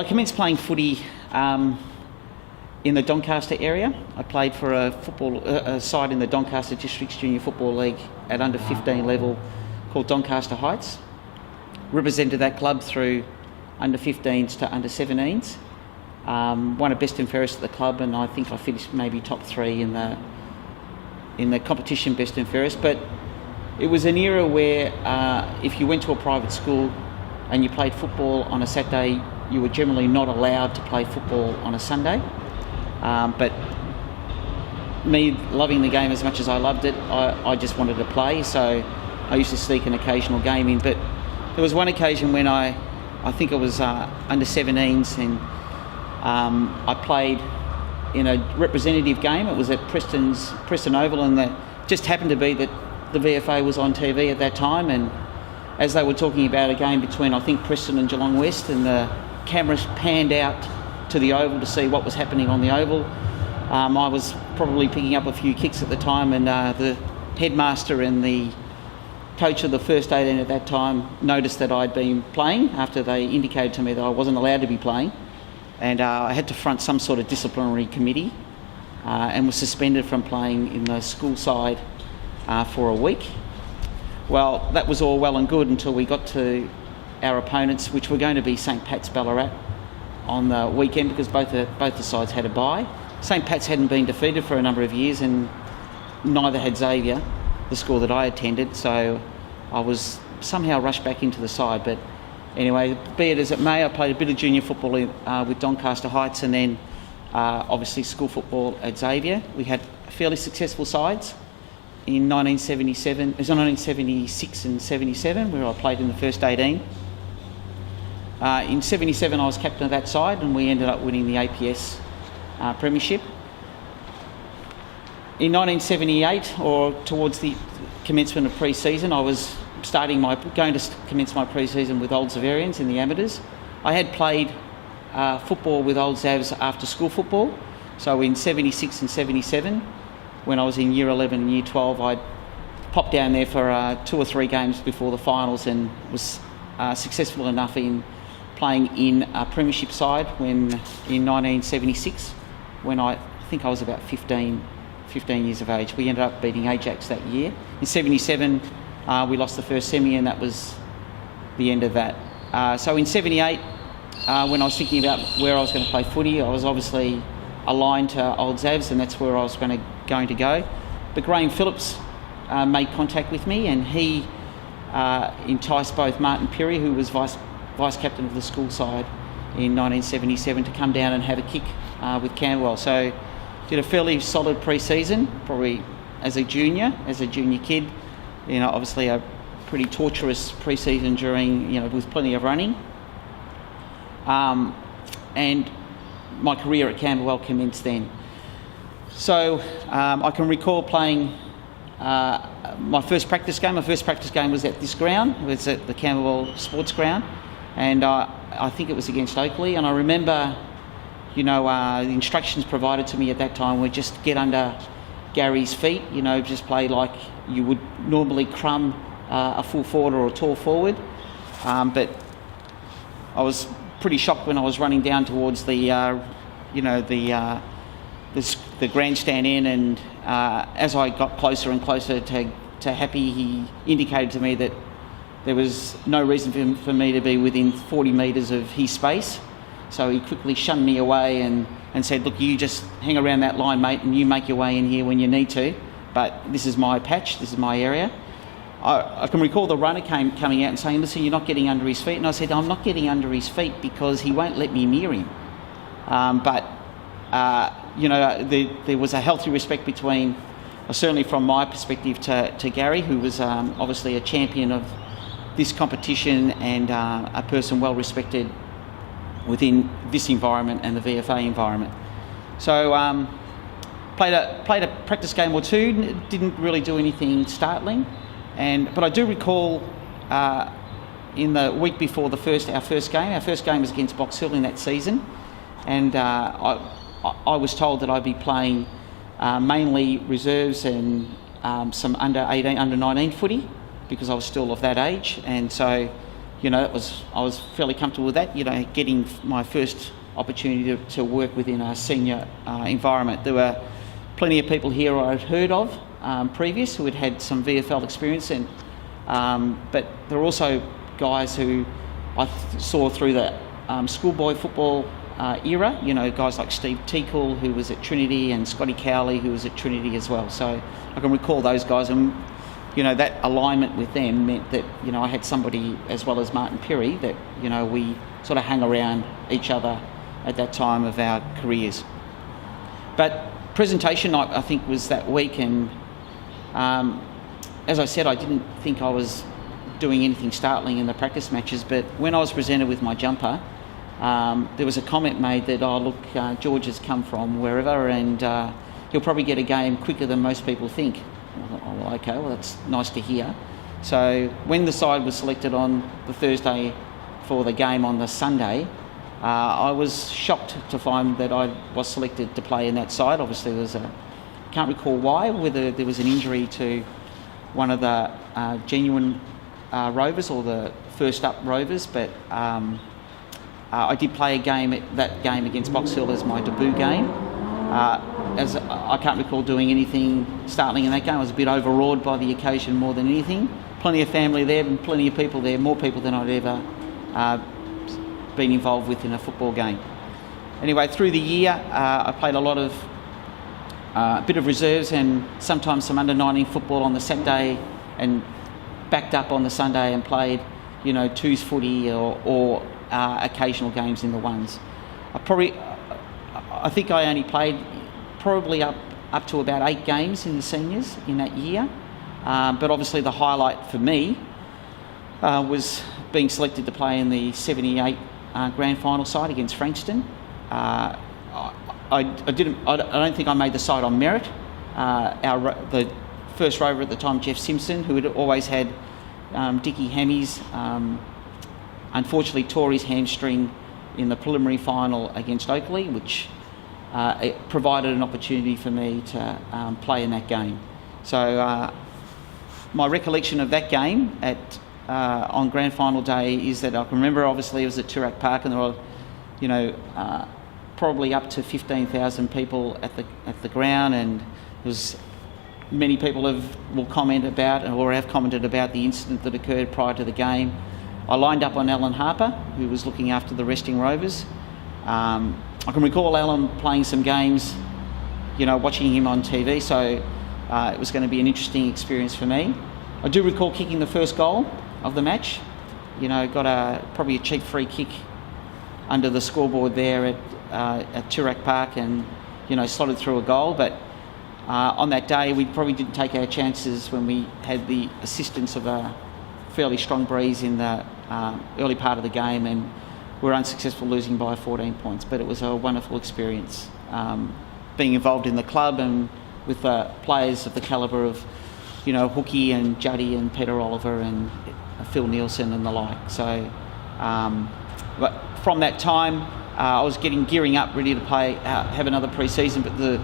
I commenced playing footy in the Doncaster area. I played for a side in the Doncaster Districts Junior Football League at under 15 level called Doncaster Heights. Represented that club through under 15s to under 17s. Won a best and fairest at the club, and I think I finished maybe top 3 in the competition best and fairest. But it was an era where if you went to a private school and you played football on a Saturday, you were generally not allowed to play football on a Sunday. But me loving the game as much as I loved it, I just wanted to play, so I used to sneak an occasional game in. But there was one occasion when I think it was under 17s, and I played in a representative game. It was at Preston Oval, and it just happened to be that the VFA was on TV at that time, and as they were talking about a game between, I think, Preston and Geelong West, and the cameras panned out to the Oval to see what was happening on the Oval. I was probably picking up a few kicks at the time, and the headmaster and the coach of the first 18 at that time noticed that I'd been playing after they indicated to me that I wasn't allowed to be playing, and I had to front some sort of disciplinary committee and was suspended from playing in the school side for a week. Well, that was all well and good until we got to our opponents, which were going to be St Pat's Ballarat on the weekend, because both the sides had a bye. St Pat's hadn't been defeated for a number of years, and neither had Xavier, the school that I attended, so I was somehow rushed back into the side. But anyway, be it as it may, I played a bit of junior football with Doncaster Heights, and then obviously school football at Xavier. We had fairly successful sides in 1976 and 77, where I played in the first 18. In 77 I was captain of that side, and we ended up winning the APS Premiership. In 1978, or towards the commencement of pre-season, I was going to commence my pre-season with Old Xaverians in the amateurs. I had played football with Old Xavs after school football, so in 76 and 77, when I was in Year 11 and Year 12, I popped down there for 2 or 3 games before the finals, and was successful enough in playing in a premiership side when in 1976, when I think I was about 15 years of age. We ended up beating Ajax that year. In 77, we lost the first semi, and that was the end of that. So in 78, when I was thinking about where I was going to play footy, I was obviously aligned to Old Xavs, and that's where I was going to go. But Graham Phillips made contact with me, and he enticed both Martin Perry, who was vice captain of the school side in 1977, to come down and have a kick with Camberwell. So did a fairly solid pre-season, probably as a junior kid. Obviously a pretty torturous pre-season with plenty of running. And my career at Camberwell commenced then. So I can recall playing my first practice game. My first practice game was at this ground. It was at the Camberwell Sports Ground, and I think it was against Oakley. And I remember, the instructions provided to me at that time were just get under Gary's feet, just play like you would normally crumb a full forward or a tall forward. But I was pretty shocked when I was running down towards the grandstand end, and as I got closer and closer to Happy, he indicated to me that there was no reason for me to be within 40 metres of his space. So he quickly shunned me away and said, look, you just hang around that line, mate, and you make your way in here when you need to, but this is my patch, this is my area. I can recall the runner coming out and saying, listen, you're not getting under his feet. And I said, I'm not getting under his feet because he won't let me near him. There was a healthy respect between, certainly from my perspective, to Gary, who was obviously a champion of this competition and a person well respected within this environment and the VFA environment. So played a practice game or two, didn't really do anything startling, but I do recall in the week before our first game was against Box Hill in that season, and I was told that I'd be playing mainly reserves and some under 18, under 19 footy, because I was still of that age. And so I was fairly comfortable with that. Getting my first opportunity to work within a senior environment. There were plenty of people here I'd heard of previous who had had some VFL experience, but there were also guys who I saw through the schoolboy football era. Guys like Steve Teakle, who was at Trinity, and Scotty Cowley, who was at Trinity as well. So I can recall those guys, and that alignment with them meant that I had somebody as well as Martin Perry that we sort of hung around each other at that time of our careers. But presentation night, I think, was that week, and as I said, I didn't think I was doing anything startling in the practice matches, but when I was presented with my jumper, there was a comment made that, George has come from wherever, and he'll probably get a game quicker than most people think. I thought, okay, well, that's nice to hear. So when the side was selected on the Thursday for the game on the Sunday, I was shocked to find that I was selected to play in that side. Obviously, can't recall why, whether there was an injury to one of the genuine Rovers or the first up Rovers, but I did play that game against Box Hill as my debut game. As I can't recall doing anything startling in that game. I was a bit overawed by the occasion more than anything. Plenty of family there and plenty of people there, more people than I'd ever been involved with in a football game. Anyway, through the year, I played a bit of reserves and sometimes some under-19 football on the Saturday, and backed up on the Sunday and played, twos footy or occasional games in the ones. I think I only played probably up to about 8 games in the seniors in that year. But obviously the highlight for me was being selected to play in the 78 Grand Final side against Frankston. I don't think I made the side on merit. The first rover at the time, Jeff Simpson, who had always had Dickie Hammies, unfortunately tore his hamstring in the preliminary final against Oakley, which it provided an opportunity for me to play in that game. So my recollection of that game on Grand Final day is that I can remember, obviously it was at Toorak Park, and there were probably up to 15,000 people at the ground, and there was many people will comment about or have commented about the incident that occurred prior to the game. I lined up on Alan Harper, who was looking after the resting Rovers. I can recall Alan playing some games, watching him on TV, so it was going to be an interesting experience for me. I do recall kicking the first goal of the match. Got probably a cheap free kick under the scoreboard there at Toorak Park, and slotted through a goal. But on that day, we probably didn't take our chances when we had the assistance of a fairly strong breeze in the early part of the game, and we were unsuccessful, losing by 14 points. But it was a wonderful experience being involved in the club and with players of the calibre of Hookie and Juddy and Peter Oliver and Phil Nielsen and the like. So but from that time, I was gearing up, ready to play, have another pre-season, but the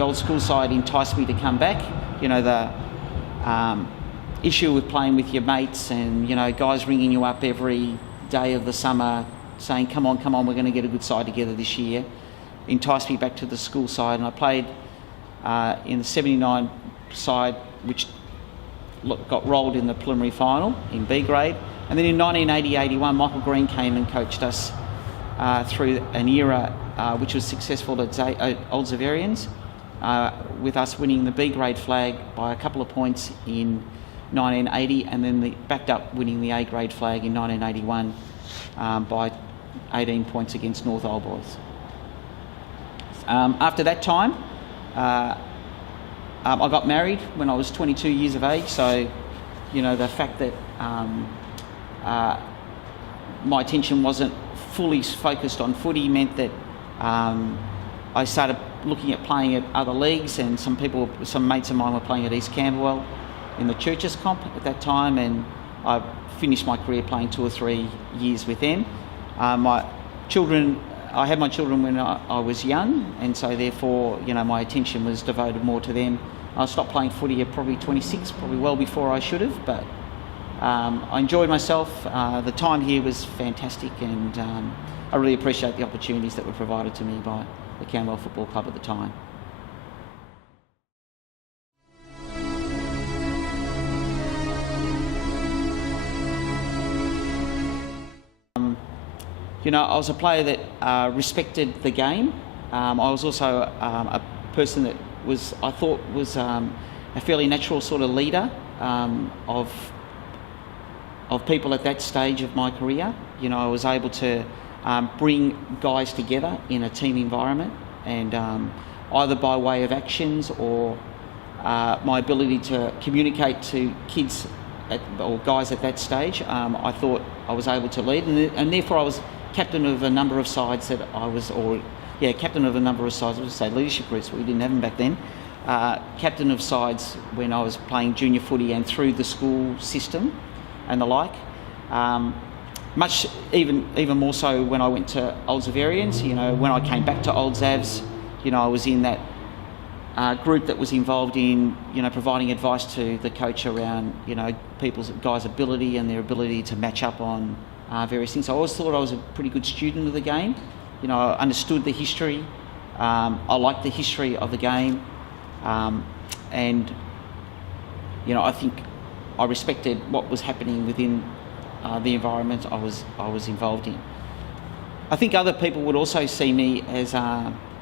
old school side enticed me to come back. The issue with playing with your mates and, guys ringing you up every day of the summer saying, come on, we're going to get a good side together this year, enticed me back to the school side, and I played in the 79 side, which got rolled in the preliminary final in B grade. And then in 1980-81, Michael Green came and coached us through an era which was successful at Old Zaverians, with us winning the B grade flag by a couple of points in 1980, and then backed up winning the A grade flag in 1981 by 18 points against North Old Boys. After that time, I got married when I was 22 years of age, so the fact that my attention wasn't fully focused on footy meant that I started looking at playing at other leagues, and some mates of mine were playing at East Camberwell in the Churches comp at that time, and I finished my career playing 2 or 3 years with them. I had my children when I was young, and so therefore, my attention was devoted more to them. I stopped playing footy at probably 26, probably well before I should have, but I enjoyed myself. The time here was fantastic, and I really appreciate the opportunities that were provided to me by the Camberwell Football Club at the time. You know, I was a player that respected the game. I was also a person that I thought was a fairly natural sort of leader of people at that stage of my career. You know, I was able to bring guys together in a team environment, and either by way of actions or my ability to communicate to kids or guys at that stage, I thought I was able to lead, and therefore I was captain of a number of sides that I was, captain of a number of sides. I would say leadership groups, we didn't have them back then. Captain of sides when I was playing junior footy and through the school system and the like. Much even more so when I went to Old Zaverians. You know, when I came back to Old Zavs, you know, I was in that group that was involved in, you know, providing advice to the coach around, you know, guys' ability and their ability to match up on various things. So I always thought I was a pretty good student of the game. You know, I understood the history. I liked the history of the game, and you know, I think I respected what was happening within the environment I was involved in. I think other people would also see me as,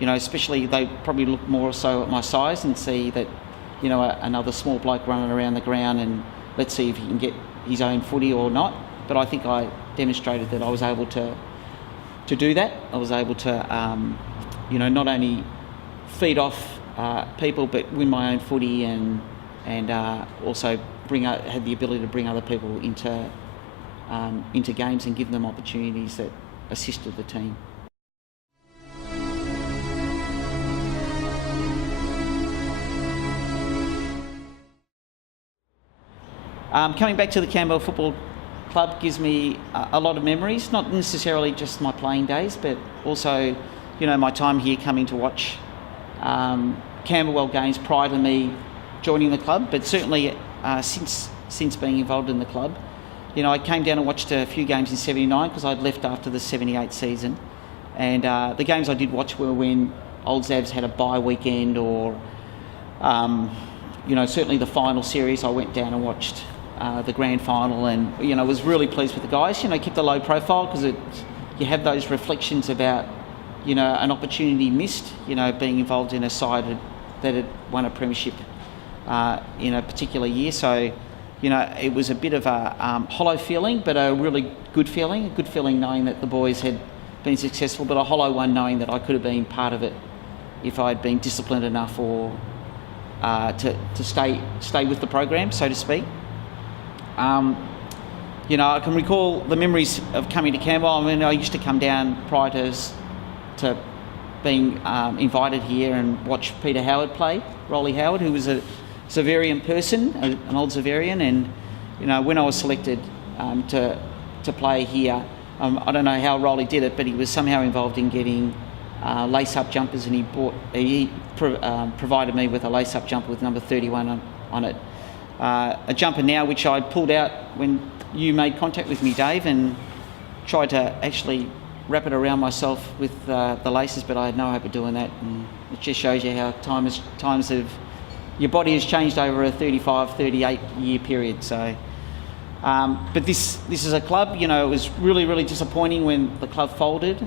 you know, especially they probably look more so at my size and see that, you know, another small bloke running around the ground and let's see if he can get his own footy or not. But I think I demonstrated that I was able to do that. I was able to, you know, not only feed off people, but win my own footy and also had the ability to bring other people into games and give them opportunities that assisted the team. Coming back to the Camberwell Football Club gives me a lot of memories, not necessarily just my playing days, but also, you know, my time here coming to watch Camberwell games prior to me joining the club, but certainly since being involved in the club. You know, I came down and watched a few games in '79 because I'd left after the '78 season, and the games I did watch were when Old Zavs had a bye weekend, or you know, certainly the final series I went down and watched the grand final, and you know, was really pleased with the guys. You know, kept a low profile because you have those reflections about, you know, an opportunity missed, you know, being involved in a side that had won a premiership in a particular year. So, you know, it was a bit of a hollow feeling, but a really good feeling. A good feeling knowing that the boys had been successful, but a hollow one knowing that I could have been part of it if I'd been disciplined enough or to stay with the program, so to speak. You know, I can recall the memories of coming to Camberwell. I mean, I used to come down prior to being invited here and watch Peter Howard play, Rolly Howard, who was a Zaverian person, an old Zaverian, and you know, when I was selected to play here, I don't know how Rolly did it, but he was somehow involved in getting lace-up jumpers, and he provided me with a lace-up jumper with number 31 on it. A jumper now which I pulled out when you made contact with me, Dave, and tried to actually wrap it around myself with the laces, but I had no hope of doing that. And it just shows you how your body has changed over a 35, 38 year period. So, but this is a club, you know, it was really, really disappointing when the club folded.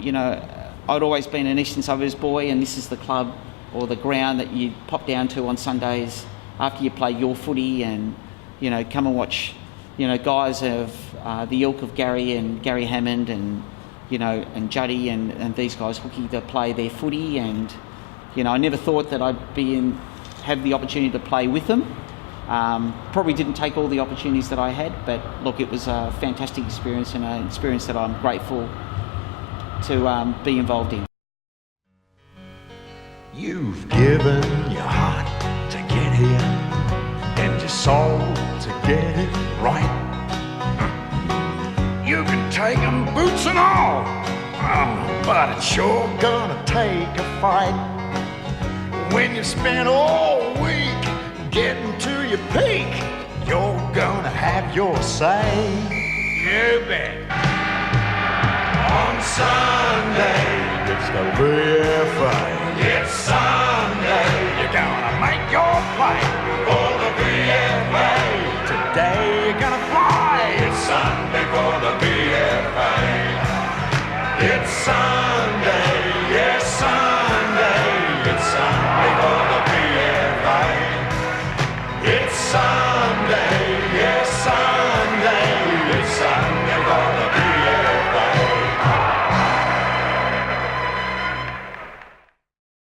You know, I'd always been an Eastern Suburbs boy, and this is the club or the ground that you pop down to on Sundays after you play your footy, and, you know, come and watch, you know, guys of the ilk of Gary and Gary Hammond and, you know, and Juddy and these guys hooky to play their footy. And, you know, I never thought that I'd have the opportunity to play with them. Probably didn't take all the opportunities that I had, but look, it was a fantastic experience, and an experience that I'm grateful to be involved in. You've given your heart to get here, and your soul to get it right. You can take 'em boots and all, but it's sure gonna take a fight. When you spend all week getting to your peak, you're gonna have your say. You bet. On Sunday, it's the VFA. It's Sunday, you're gonna make your play for the VFA. Today you're gonna fly. It's Sunday for the VFA. It's Sunday.